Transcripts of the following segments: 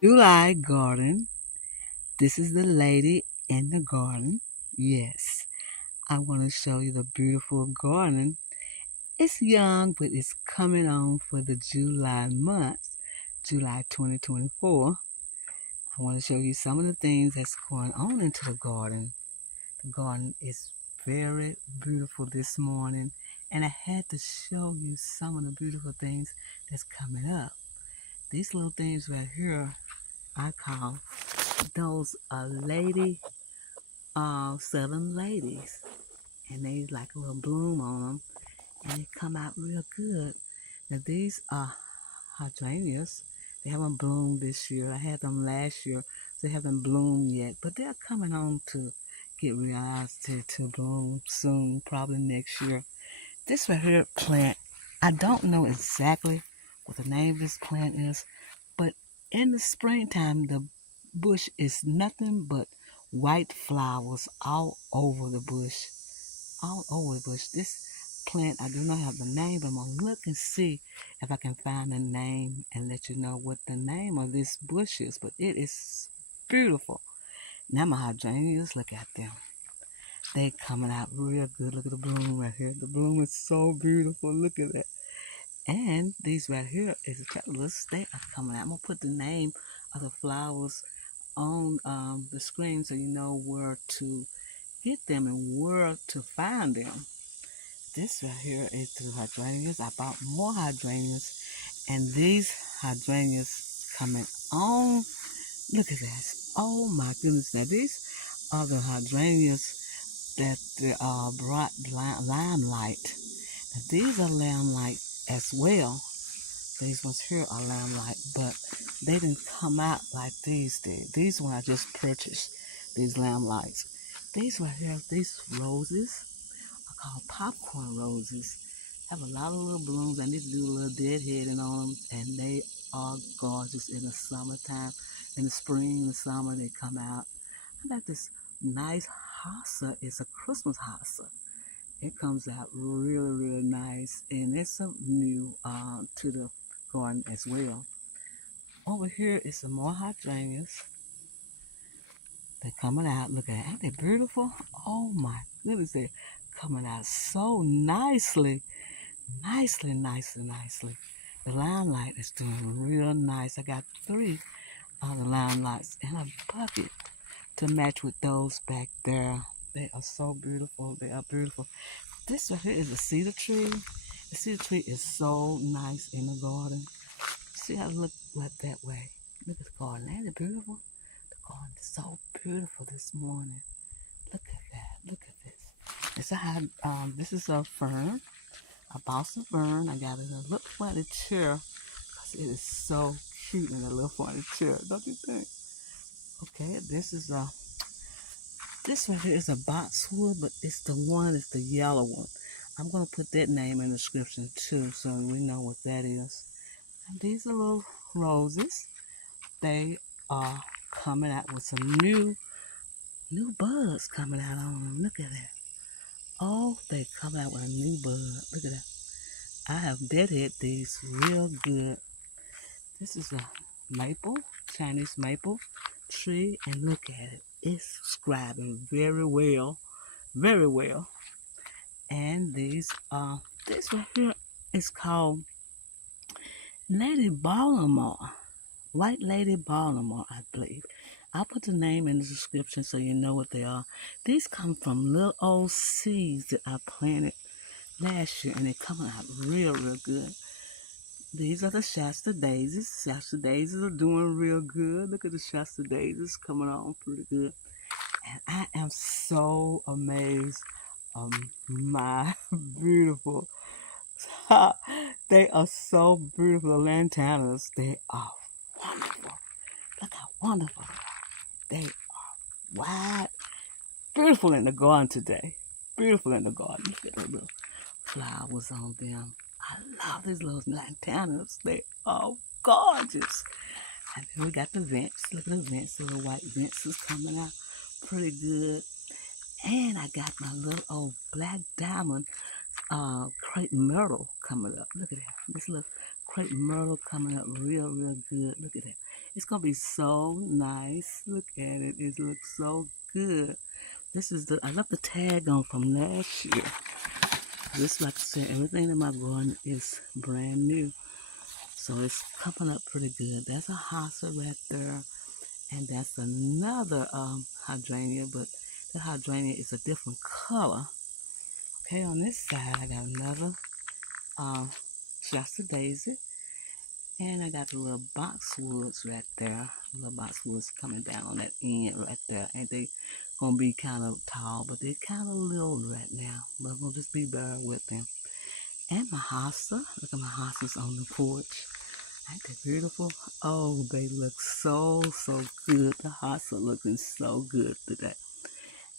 July garden. This is the lady in the garden. Yes, I want to show you the beautiful garden. It's young, but it's coming on for the July month, July 2024. I want to show you some of the things that's going on into the garden. The garden is very beautiful this morning, and I had to show you some of the beautiful things that's coming up. These little things right here, I call those lady southern ladies, and they like a little bloom on them, and they come out real good. Now these are hydrangeas. They haven't bloomed this year. I had them last year, so they haven't bloomed yet, but they're coming on to get realized to bloom soon, probably next year. This right here plant, I don't know exactly what the name of this plant is, but in the springtime, the bush is nothing but white flowers all over the bush. All over the bush. This plant, I do not have the name, but I'm going to look and see if I can find the name and let you know what the name of this bush is. But it is beautiful. Now my hydrangeas, look at them. They coming out real good. Look at the bloom right here. The bloom is so beautiful. Look at that. And these right here is petalus. They are coming out. I'm going to put the name of the flowers on the screen so you know where to get them and where to find them. This right here is the hydrangeas. I bought more hydrangeas, and these hydrangeas coming on. Look at that. Oh my goodness. Now these are the hydrangeas that brought limelight. Now these are limelight as well. These ones here are limelight, but they didn't come out like these did. These ones I just purchased, these limelights. These right here, these roses are called popcorn roses. Have a lot of little blooms. I need to do a little deadheading on them, and they are gorgeous in the summertime. In the spring and the summer, they come out. I got this nice hossa. It's a Christmas hossa. It comes out really, really nice, and it's a new to the garden as well. Over here is some more hydrangeas. They're coming out. Look at that. Ain't they beautiful? Oh my goodness, they're coming out so nicely. Nicely, nicely, nicely. The limelight is doing real nice. I got 3 of the limelights in a bucket to match with those back there. They are so beautiful. They are beautiful. This right here is a cedar tree. The cedar tree is so nice in the garden. See how it looks like that way. Look at the garden. Ain't it beautiful? The garden is so beautiful this morning. Look at that. Look at this. It's this is a fern. I bought some fern. I got it in a little funny chair because it is so cute in a little funny chair, don't you think? Okay, this right here is a boxwood, but it's the yellow one. I'm gonna put that name in the description too, so we know what that is. And these are little roses. They are coming out with some new buds coming out on them. Look at that. Oh, they coming out with a new bud. Look at that. I have deadhead these real good. This is a maple, Chinese maple tree, and look at it. It's scribing very well, very well. And this right here is called Lady Baltimore, White Lady Baltimore, I believe. I'll put the name in the description so you know what they are. These come from little old seeds that I planted last year, and they're coming out real, real good. These are the Shasta daisies. Shasta daisies are doing real good. Look at the Shasta daisies coming on pretty good. And I am so amazed of my beautiful. They are so beautiful. The lantanas, they are wonderful. Look how wonderful they are. Wide, beautiful in the garden today. Beautiful in the garden. Look at the little flowers on them. I love these little lantanas. They are gorgeous. And then we got the vents. Look at the vents. The little white vents is coming out pretty good. And I got my little old black diamond crepe myrtle coming up. Look at that. This little crepe myrtle coming up real, real good. Look at that. It's gonna be so nice. Look at it. It looks so good. This is I left the tag on from last year. This, like I said, everything in my garden is brand new. So it's coming up pretty good. That's a hossa right there. And that's another hydrangea, but the hydrangea is a different color. Okay, on this side I got another Shasta daisy. And I got the little boxwoods right there. The little boxwoods coming down on that end right there. Ain't they gonna be kind of tall, but they're kind of little right now. But I'm gonna just be bare with them. And my hosta. Look at my hostas on the porch. Ain't they beautiful? Oh, they look so good. The hosta looking so good today.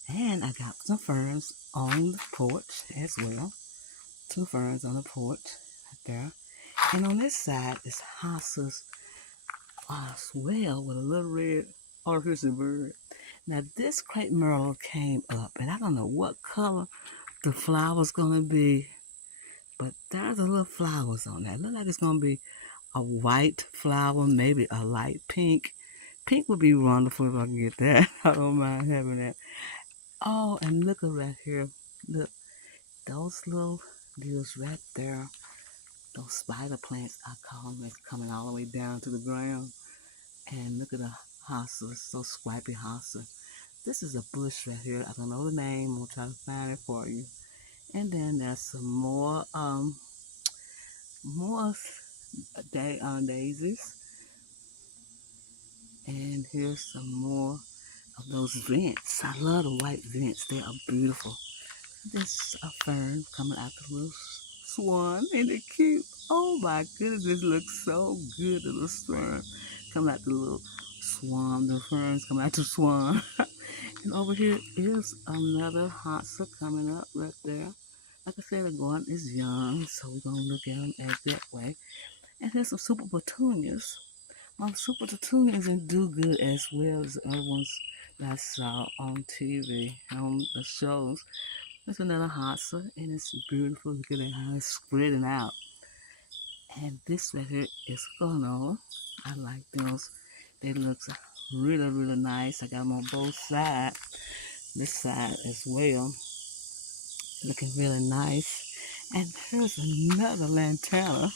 And I got some ferns on the porch as well. 2 ferns on the porch right there. And on this side is hostas as well with a little red artificial bird. Now this crepe myrtle came up, and I don't know what color the flower's gonna be, but there's a little flowers on that. Look like it's gonna be a white flower, maybe a light pink. Pink would be wonderful if I can get that. I don't mind having that. Oh, and look at right here. Look, those little deals right there. Those spider plants, I call them, that's coming all the way down to the ground. And look at the hossa, so scrappy hossa. This is a bush right here. I don't know the name. I'm gonna try to find it for you. And then there's some more daisies. And here's some more of those vents. I love the white vents. They are beautiful. This a fern coming out the little swan. Ain't it cute? Oh my goodness, this looks so good. The little swan coming out the little swan. The ferns coming out the swan. And over here is another hossa coming up right there. Like I said, the garden is young, so we're going to look at them as that way. And here's some super petunias. My super petunias didn't do good as well as the other ones that I saw on TV, on the shows. There's another hossa, and it's beautiful. Look at it, how it's spreading out. And this right here is canola. I like those. They look really nice. I got them on both sides. This side as well. Looking really nice. And here's another lantana.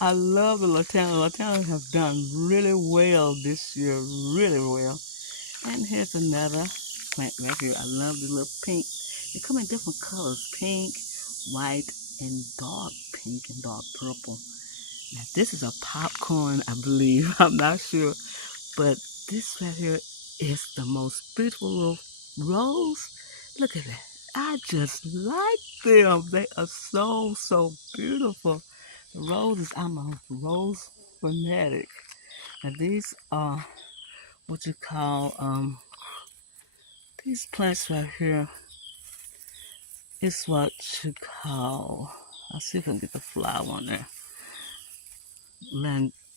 I love the lantana. Lantanas have done really well this year, really well. And here's another plant right here. I love the little pink. They come in different colors, pink, white, and dark pink and dark purple. Now this is a popcorn, I believe. I'm not sure. But this right here is the most beautiful little rose. Look at that. I just like them. They are so beautiful. The roses, I'm a rose fanatic. And these are what you call, these plants right here is what you call, I'll see if I can get the flower on there.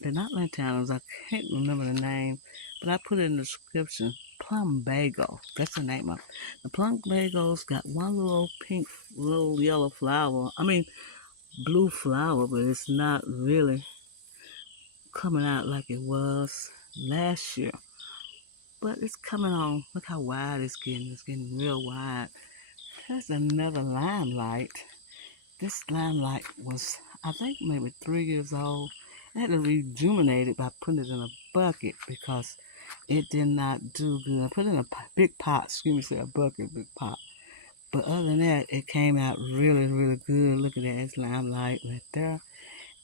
They're not lantanas, I can't remember the name, but I put it in the description. Plumbago, that's the name of it. The plumbagos got one little pink, little yellow flower. I mean, blue flower, but it's not really coming out like it was last year. But it's coming on. Look how wide it's getting. It's getting real wide. There's another limelight. This limelight was, I think, maybe 3 years old. I had to rejuvenate it by putting it in a bucket because it did not do good. I put it in a big pot. Excuse me, say a bucket, big pot. But other than that, it came out really good. Look at that. It's limelight right there.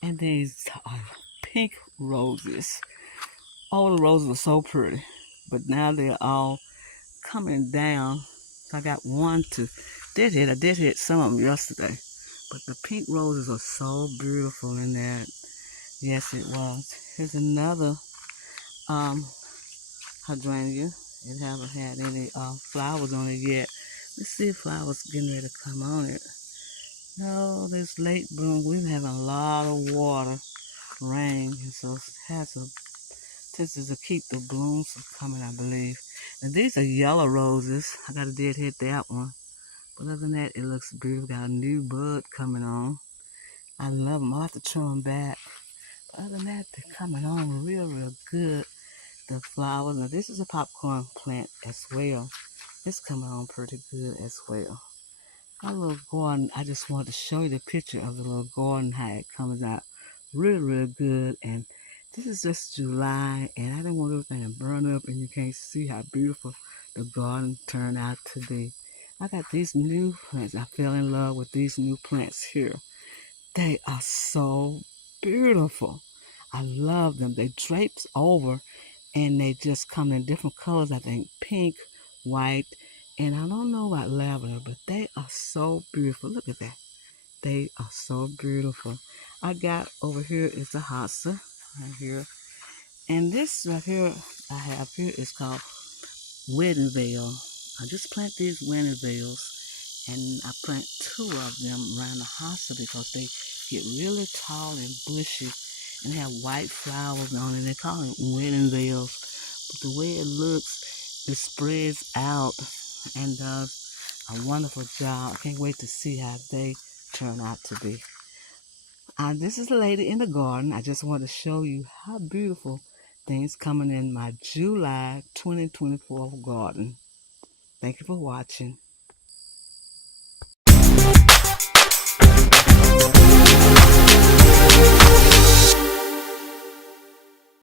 And these are pink roses. All the roses are so pretty. But now they're all coming down. I got one to deadhead. I did hit some of them yesterday. But the pink roses are so beautiful in that. Yes, it was. Here's another hydrangea. It haven't had any flowers on it yet. Let's see if flowers getting ready to come on it. No, this late bloom. We've been having a lot of water, rain, and so it has a tendency to keep the blooms from coming, I believe. And these are yellow roses. I got to deadhead that one. But other than that, it looks beautiful. Got a new bud coming on. I love them. I'll have to trim them back. Other than that, they're coming on real good. The flowers. Now this is a popcorn plant as well. It's coming on pretty good as well. My little garden, I just wanted to show you the picture of the little garden, how it comes out real good. And this is just July, and I didn't want everything to burn up, and you can't see how beautiful the garden turned out to be. I got these new plants. I fell in love with these new plants here. They are so beautiful. I love them. They drapes over, and they just come in different colors. I think pink, white, and I don't know about lavender, but they are so beautiful. Look at that. They are so beautiful. I got over here is the hosta right here. And this right here I have here is called wedding veil. I just plant these wedding veils, and I plant two of them around the hosta because they get really tall and bushy and they have white flowers on it. They call it wedding veils. But the way it looks, it spreads out and does a wonderful job. I can't wait to see how they turn out to be. This is the lady in the garden. I just want to show you how beautiful things coming in my July 2024 garden. Thank you for watching.